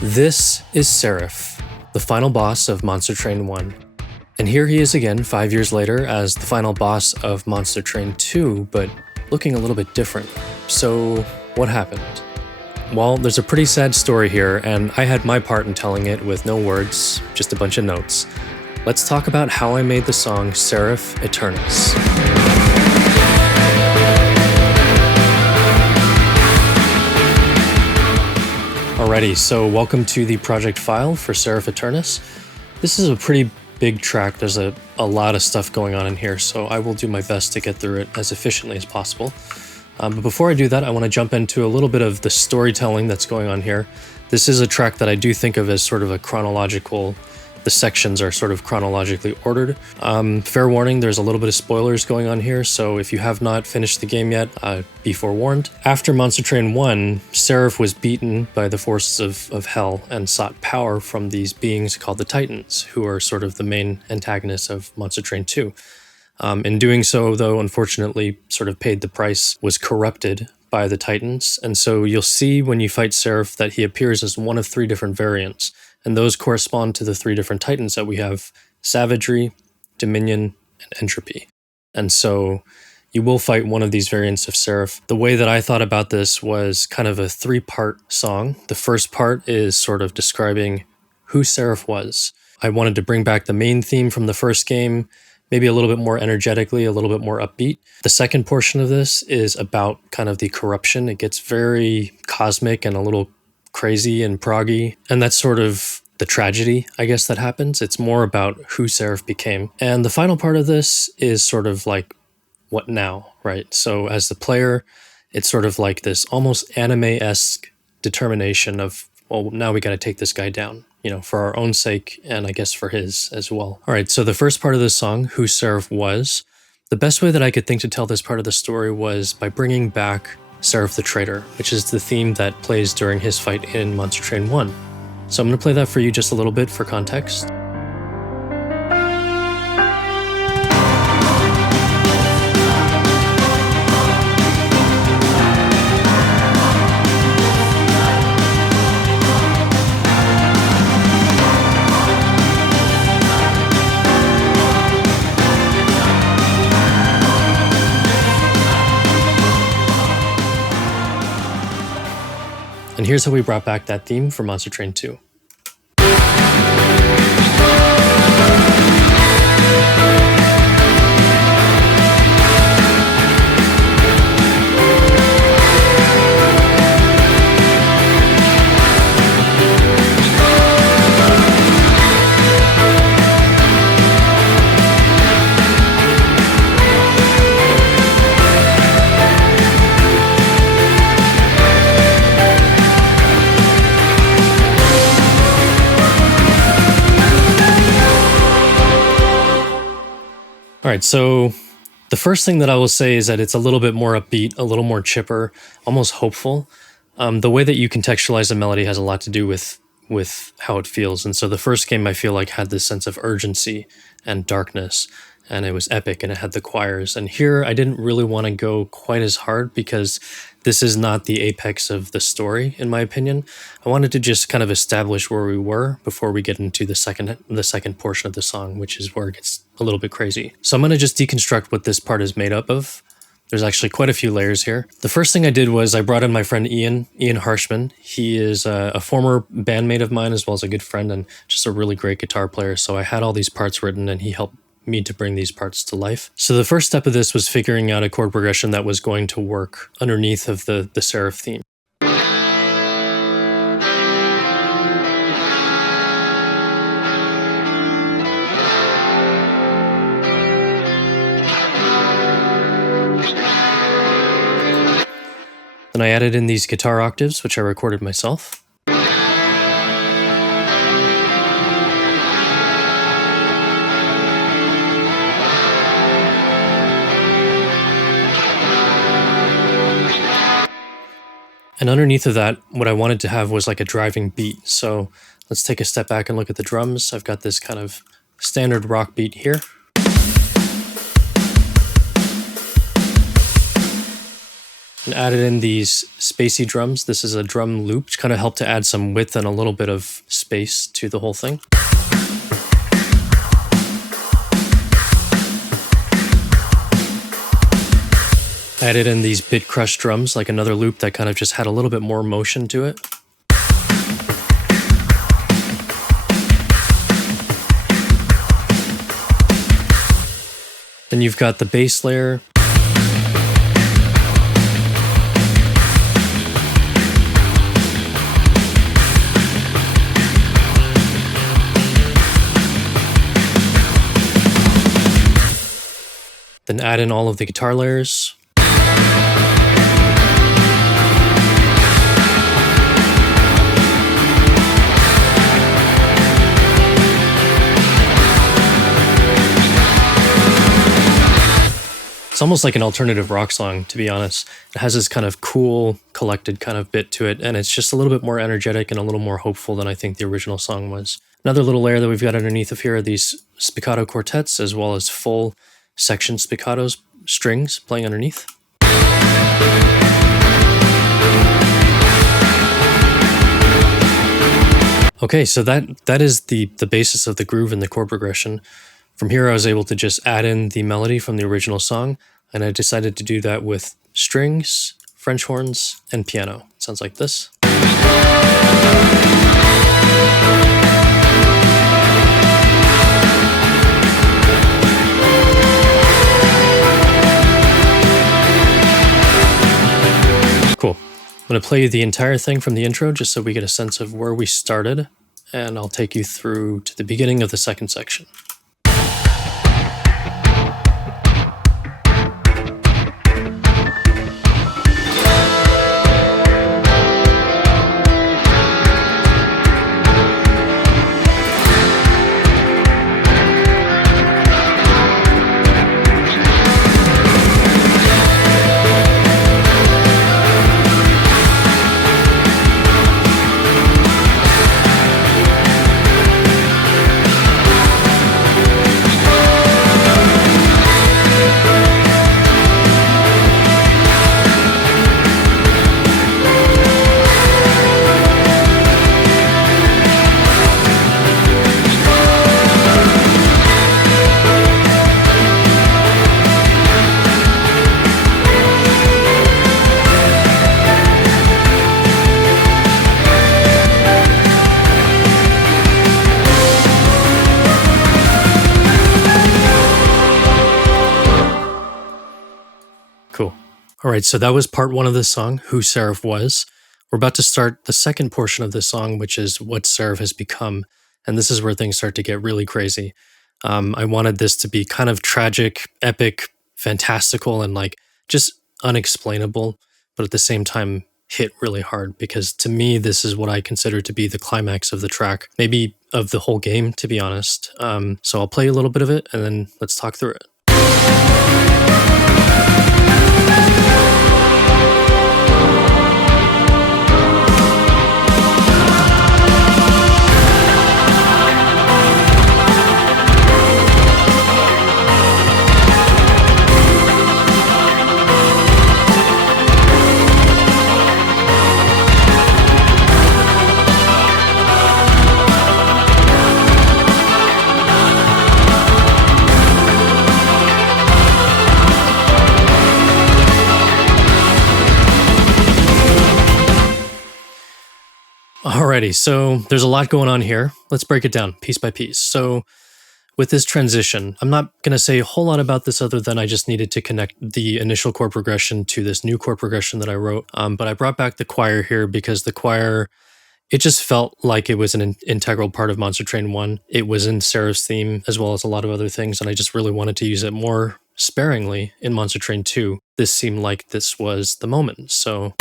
This is Seraph, the final boss of Monster Train 1. And here he is again 5 years later as the final boss of Monster Train 2, but looking a little bit different. So, what happened? Well, there's a pretty sad story here, and I had my part in telling it with no words, just a bunch of notes. Let's talk about how I made the song Seraph Aeternus. Alrighty, so welcome to the project file for Seraph Aeternus. This is a pretty big track. There's a lot of stuff going on in here, so I will do my best to get through it as efficiently as possible. But before I do that, I want to jump into a little bit of the storytelling that's going on here. This is a track that I do think of as sort of a chronological. The sections are sort of chronologically ordered. Fair warning, there's a little bit of spoilers going on here, so if you have not finished the game yet, be forewarned. After Monster Train 1, Seraph was beaten by the forces of hell and sought power from these beings called the Titans, who are sort of the main antagonists of Monster Train 2. In doing so, though, unfortunately, sort of paid the price, was corrupted by the Titans, and so you'll see when you fight Seraph that he appears as one of three different variants. And those correspond to the three different titans that we have: Savagery, Dominion, and Entropy. And so you will fight one of these variants of Seraph. The way that I thought about this was kind of a three-part song. The first part is sort of describing who Seraph was. I wanted to bring back the main theme from the first game, maybe a little bit more energetically, a little bit more upbeat. The second portion of this is about kind of the corruption. It gets very cosmic and a little crazy and proggy, and that's sort of the tragedy, I guess, that happens. It's more about who Seraph became. And the final part of this is sort of like, what now, right? So as the player, it's sort of like this almost anime-esque determination of, well, now we got to take this guy down, you know, for our own sake, and I guess for his as well. All right, so the first part of the song, Who Seraph Was, the best way that I could think to tell this part of the story was by bringing back Seraph the Traitor, which is the theme that plays during his fight in Monster Train 1. So I'm going to play that for you just a little bit for context. And here's how we brought back that theme for Monster Train 2. All right, so the first thing that I will say is that it's a little bit more upbeat, a little more chipper, almost hopeful. The way that you contextualize the melody has a lot to do with how it feels. And so the first game, I feel like, had this sense of urgency and darkness, and it was epic, and it had the choirs. And here, I didn't really want to go quite as hard because this is not the apex of the story, in my opinion. I wanted to just kind of establish where we were before we get into the second portion of the song, which is where it gets a little bit crazy. So I'm going to just deconstruct what this part is made up of. There's actually quite a few layers here. The first thing I did was I brought in my friend Ian Harshman. He is a former bandmate of mine as well as a good friend and just a really great guitar player. So I had all these parts written and he helped me to bring these parts to life. So the first step of this was figuring out a chord progression that was going to work underneath of the Seraph theme. Then I added in these guitar octaves, which I recorded myself. And underneath of that, what I wanted to have was like a driving beat. So let's take a step back and look at the drums. I've got this kind of standard rock beat here. And added in these spacey drums. This is a drum loop, which kind of helped to add some width and a little bit of space to the whole thing. Added in these bit crush drums, like another loop that kind of just had a little bit more motion to it. Then you've got the bass layer. Then add in all of the guitar layers. It's almost like an alternative rock song, to be honest. It has this kind of cool, collected kind of bit to it, and it's just a little bit more energetic and a little more hopeful than I think the original song was. Another little layer that we've got underneath of here are these spiccato quartets, as well as full section spiccatos, strings playing underneath. Okay, so that is the basis of the groove and the chord progression. From here, I was able to just add in the melody from the original song, and I decided to do that with strings, French horns, and piano. It sounds like this. Cool. I'm going to play you the entire thing from the intro just so we get a sense of where we started, and I'll take you through to the beginning of the second section. Cool. All right, so that was part one of this song, Who Seraph Was. We're about to start the second portion of this song, which is What Seraph Has Become. And this is where things start to get really crazy. I wanted this to be kind of tragic, epic, fantastical, and like just unexplainable, but at the same time hit really hard, because to me, this is what I consider to be the climax of the track, maybe of the whole game, to be honest. So I'll play a little bit of it and then let's talk through it. Alrighty, so there's a lot going on here. Let's break it down piece by piece. So with this transition, I'm not going to say a whole lot about this other than I just needed to connect the initial chord progression to this new chord progression that I wrote. But I brought back the choir here because the choir, it just felt like it was an integral part of Monster Train 1. It was in Seraph's theme as well as a lot of other things, and I just really wanted to use it more sparingly in Monster Train 2. This seemed like this was the moment, so...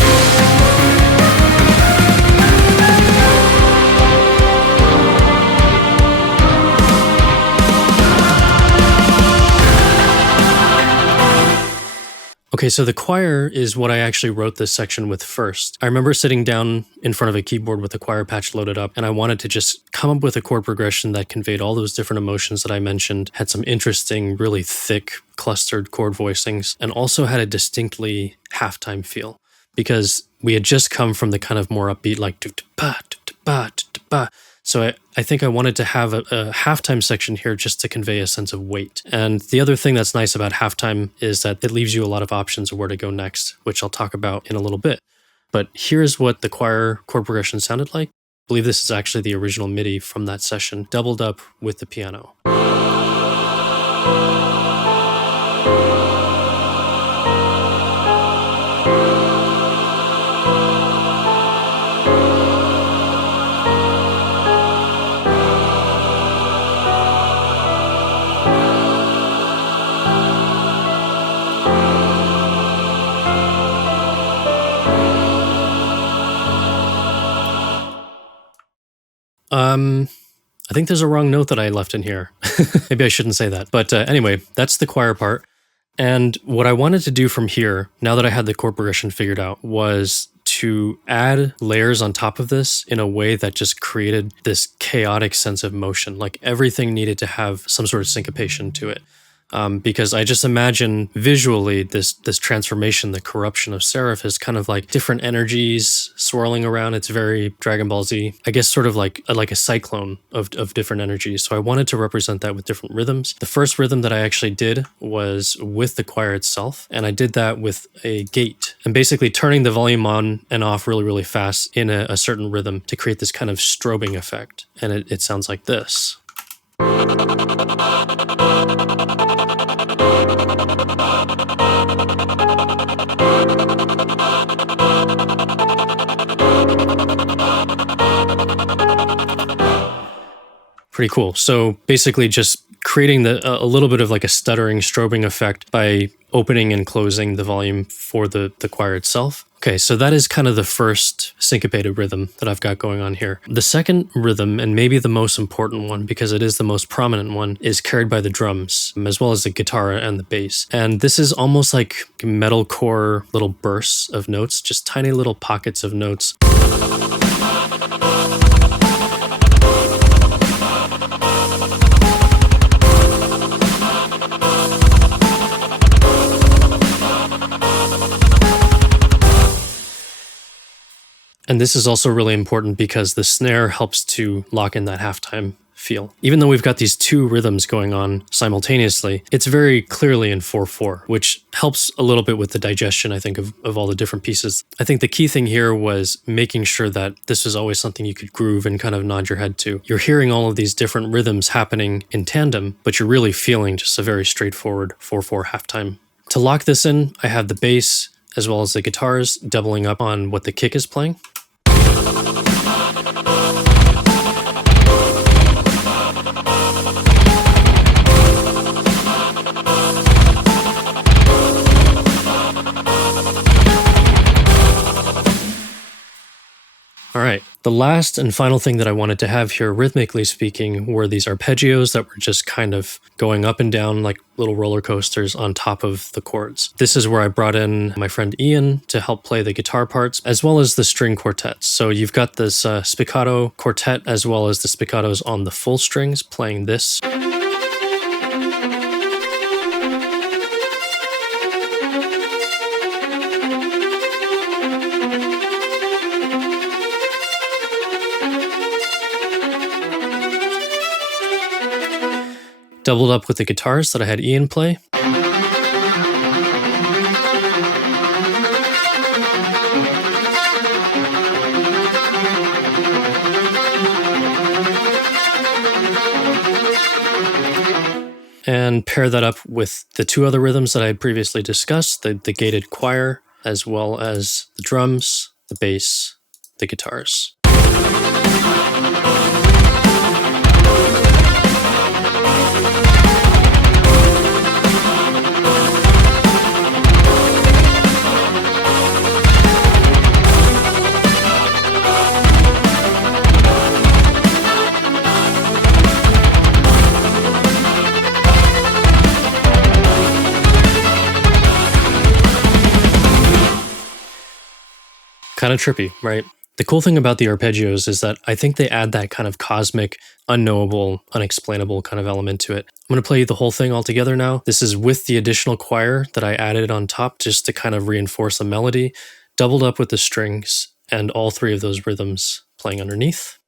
Okay, so the choir is what I actually wrote this section with first. I remember sitting down in front of a keyboard with the choir patch loaded up, and I wanted to just come up with a chord progression that conveyed all those different emotions that I mentioned, had some interesting, really thick, clustered chord voicings, and also had a distinctly halftime feel. Because we had just come from the kind of more upbeat, like do-da-ba, do-da-ba, do-da-ba. So I think I wanted to have a halftime section here just to convey a sense of weight. And the other thing that's nice about halftime is that it leaves you a lot of options of where to go next, which I'll talk about in a little bit. But here's what the choir chord progression sounded like. I believe this is actually the original MIDI from that session, doubled up with the piano. I think there's a wrong note that I left in here. Maybe I shouldn't say that. But anyway, that's the choir part. And what I wanted to do from here, now that I had the chord progression figured out, was to add layers on top of this in a way that just created this chaotic sense of motion. Like everything needed to have some sort of syncopation to it. Because I just imagine visually this transformation, the corruption of Seraph is kind of like different energies swirling around. It's very Dragon Ball Z, I guess, sort of like a cyclone of different energies. So I wanted to represent that with different rhythms. The first rhythm that I actually did was with the choir itself, and I did that with a gate and basically turning the volume on and off really, really fast in a certain rhythm to create this kind of strobing effect. And it sounds like this. Pretty cool. So basically just creating a little bit of like a stuttering strobing effect by opening and closing the volume for the choir itself. Okay, so that is kind of the first syncopated rhythm that I've got going on here. The second rhythm, and maybe the most important one because it is the most prominent one, is carried by the drums, as well as the guitar and the bass. And this is almost like metalcore little bursts of notes, just tiny little pockets of notes. And this is also really important because the snare helps to lock in that halftime feel. Even though we've got these two rhythms going on simultaneously, it's very clearly in 4/4, which helps a little bit with the digestion, I think, of all the different pieces. I think the key thing here was making sure that this was always something you could groove and kind of nod your head to. You're hearing all of these different rhythms happening in tandem, but you're really feeling just a very straightforward 4/4 halftime. To lock this in, I have the bass as well as the guitars doubling up on what the kick is playing. All right, the last and final thing that I wanted to have here, rhythmically speaking, were these arpeggios that were just kind of going up and down like little roller coasters on top of the chords. This is where I brought in my friend Ian to help play the guitar parts, as well as the string quartets. So you've got this spiccato quartet, as well as the spiccatos on the full strings playing this. Doubled up with the guitars that I had Ian play. And pair that up with the two other rhythms that I had previously discussed, the gated choir, as well as the drums, the bass, the guitars. kind of trippy, right? The cool thing about the arpeggios is that I think they add that kind of cosmic, unknowable, unexplainable kind of element to it. I'm going to play the whole thing all together now. This is with the additional choir that I added on top just to kind of reinforce the melody, doubled up with the strings, and all three of those rhythms playing underneath.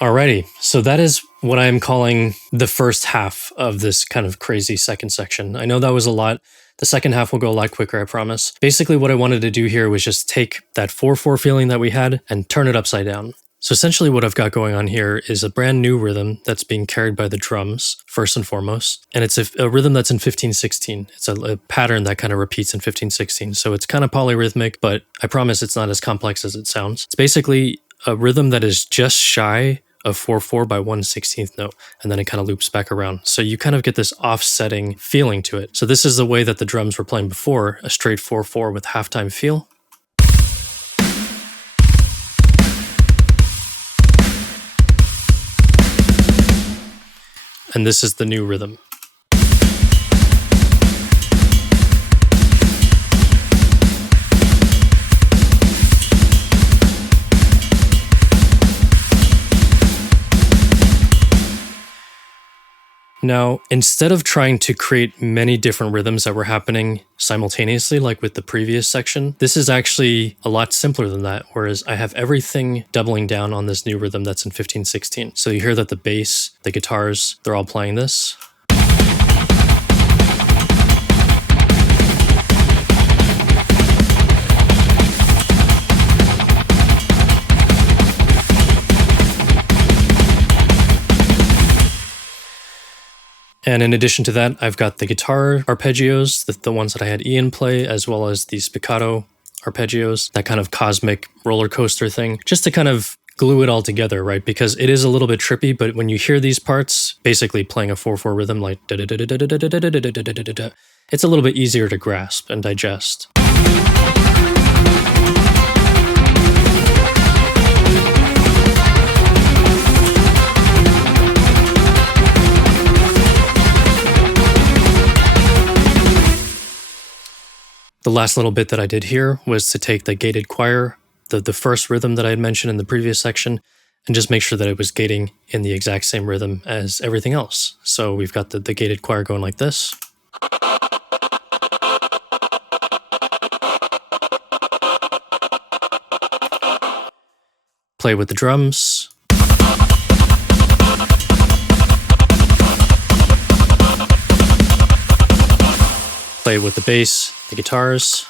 Alrighty, so that is what I'm calling the first half of this kind of crazy second section. I know that was a lot. The second half will go a lot quicker, I promise. Basically, what I wanted to do here was just take that 4/4 feeling that we had and turn it upside down. So essentially what I've got going on here is a brand new rhythm that's being carried by the drums, first and foremost. And it's a rhythm that's in 15/16. It's a pattern that kind of repeats in 15/16. So it's kind of polyrhythmic, but I promise it's not as complex as it sounds. It's basically a rhythm that is just shy of 4/4 by 1/16 note, and then it kind of loops back around. So you kind of get this offsetting feeling to it. So this is the way that the drums were playing before, a straight 4/4 with halftime feel. And this is the new rhythm. Now, instead of trying to create many different rhythms that were happening simultaneously, like with the previous section, this is actually a lot simpler than that, whereas I have everything doubling down on this new rhythm that's in 15/16. So you hear that the bass, the guitars, they're all playing this. And in addition to that, I've got the guitar arpeggios, the ones that I had Ian play, as well as the spiccato arpeggios, that kind of cosmic roller coaster thing, just to kind of glue it all together, right? Because it is a little bit trippy, but when you hear these parts, basically playing a 4/4 rhythm like it's a little bit easier to grasp and digest. The last little bit that I did here was to take the gated choir, the first rhythm that I had mentioned in the previous section, and just make sure that it was gating in the exact same rhythm as everything else. So we've got the gated choir going like this. Play with the drums. Play with the bass, the guitars.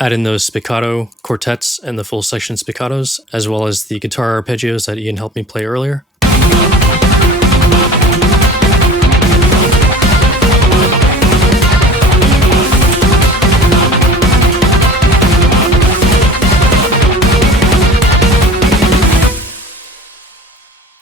Add in those spiccato quartets and the full section spiccatos, as well as the guitar arpeggios that Ian helped me play earlier.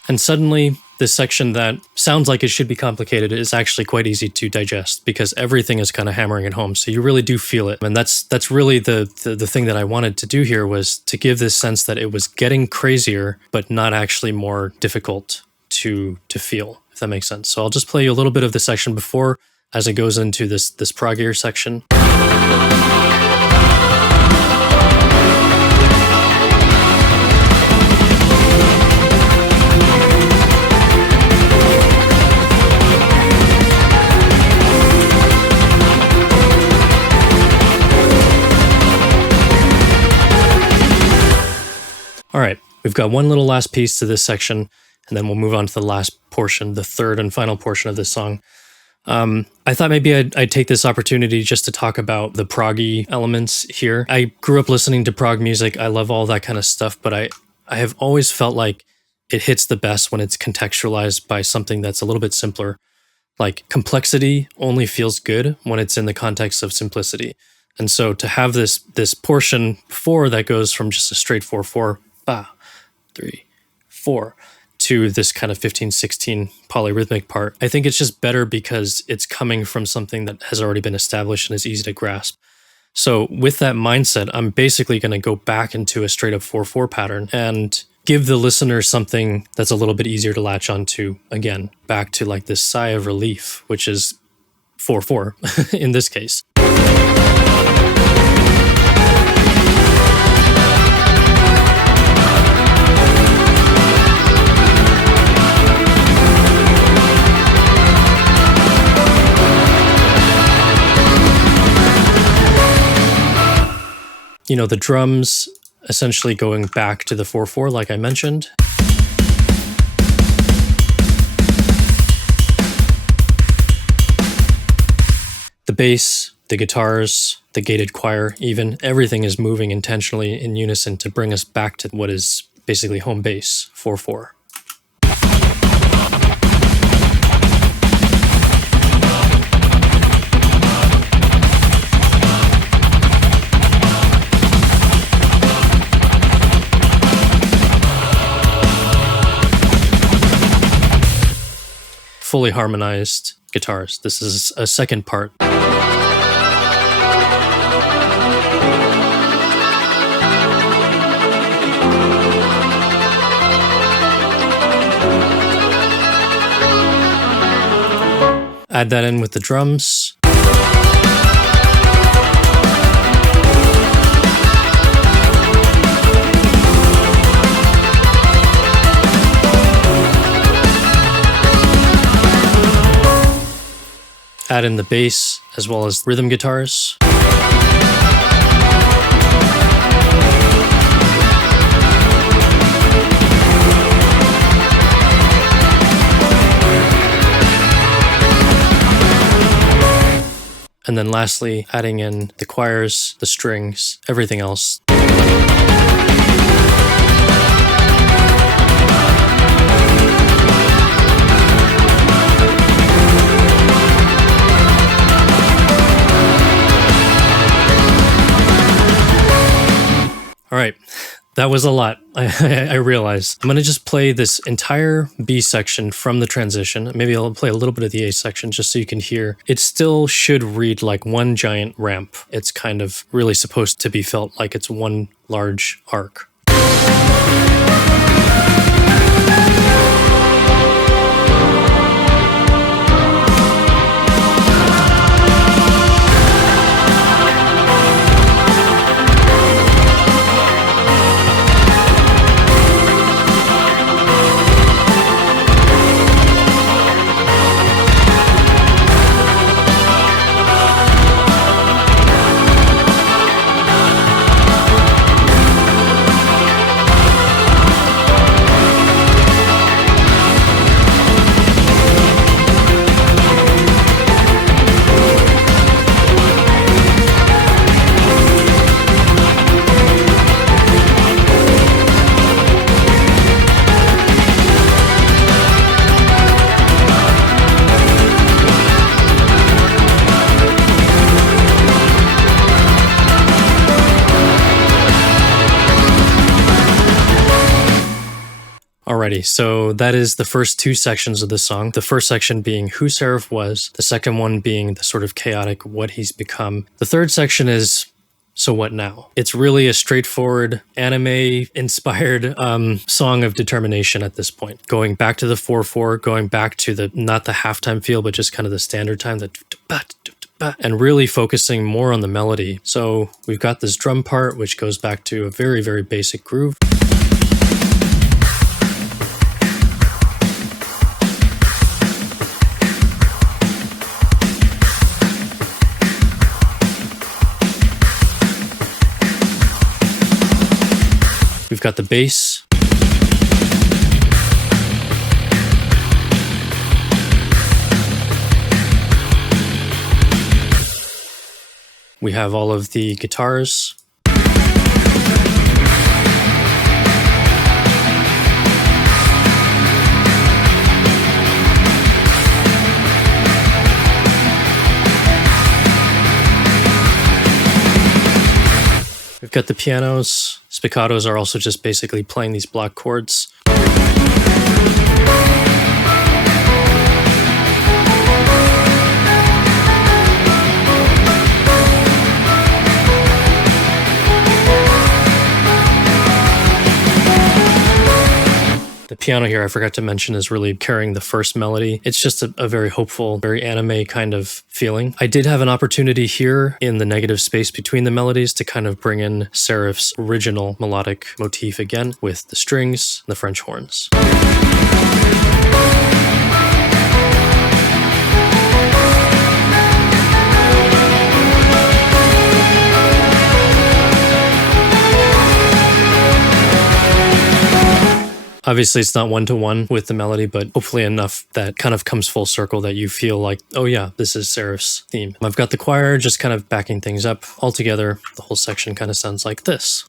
And suddenly, this section that sounds like it should be complicated is actually quite easy to digest because everything is kind of hammering it home. So you really do feel it. And that's really the thing that I wanted to do here, was to give this sense that it was getting crazier, but not actually more difficult to feel, if that makes sense. So I'll just play you a little bit of the section before as it goes into this proggier section. All right, we've got one little last piece to this section, and then we'll move on to the last portion, the third and final portion of this song. I thought maybe I'd take this opportunity just to talk about the proggy elements here. I grew up listening to prog music. I love all that kind of stuff, but I have always felt like it hits the best when it's contextualized by something that's a little bit simpler. Like complexity only feels good when it's in the context of simplicity. And so to have this portion 4 that goes from just a straight 4/4, ba, 3, 4, to this kind of 15/16 polyrhythmic part, I think it's just better because it's coming from something that has already been established and is easy to grasp. So with that mindset, I'm basically going to go back into a straight up 4/4 pattern and give the listener something that's a little bit easier to latch onto. Again, back to like this sigh of relief, which is 4/4 in this case. You know, the drums essentially going back to the 4/4 like I mentioned. The bass, the guitars, the gated choir, even everything is moving intentionally in unison to bring us back to what is basically home base, 4/4. Fully harmonized guitars. This is a second part. Add that in with the drums. Add in the bass as well as rhythm guitars. And then lastly, adding in the choirs, the strings, everything else. All right, that was a lot, I realize. I'm gonna just play this entire B section from the transition. Maybe I'll play a little bit of the A section just so you can hear. It still should read like one giant ramp. It's kind of really supposed to be felt like it's one large arc. Alrighty, so that is the first two sections of the song. The first section being who Seraph was, the second one being the sort of chaotic what he's become. The third section is so what now? It's really a straightforward anime-inspired song of determination at this point. Going back to the 4/4, going back to the not the halftime feel, but just kind of the standard time, and really focusing more on the melody. So we've got this drum part, which goes back to a very, very basic groove. We've got the bass. We have all of the guitars. We've got the pianos. Spiccatos are also just basically playing these block chords. The piano here, I forgot to mention, is really carrying the first melody. It's just a very hopeful, very anime kind of feeling. I did have an opportunity here in the negative space between the melodies to kind of bring in Seraph's original melodic motif again with the strings and the French horns. Obviously, it's not one-to-one with the melody, but hopefully enough that kind of comes full circle that you feel like, oh yeah, this is Seraph's theme. I've got the choir just kind of backing things up. Altogether, the whole section kind of sounds like this.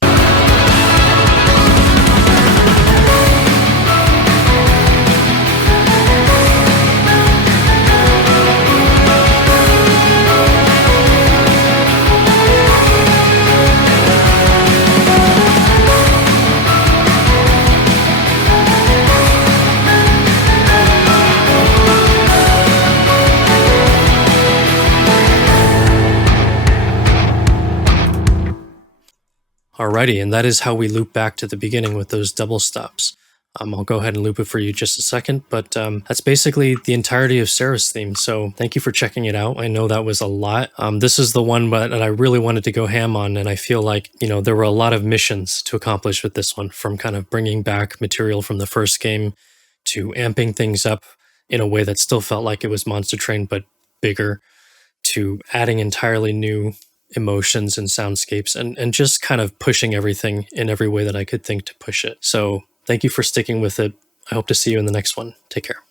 Alrighty, and that is how we loop back to the beginning with those double stops. I'll go ahead and loop it for you just a second, but that's basically the entirety of Seraph's theme, so thank you for checking it out. I know that was a lot. This is the one that I really wanted to go ham on, and I feel like, you know, there were a lot of missions to accomplish with this one, from kind of bringing back material from the first game to amping things up in a way that still felt like it was Monster Train, but bigger, to adding entirely new emotions and soundscapes and just kind of pushing everything in every way that I could think to push it. So thank you for sticking with it. I hope to see you in the next one. Take care.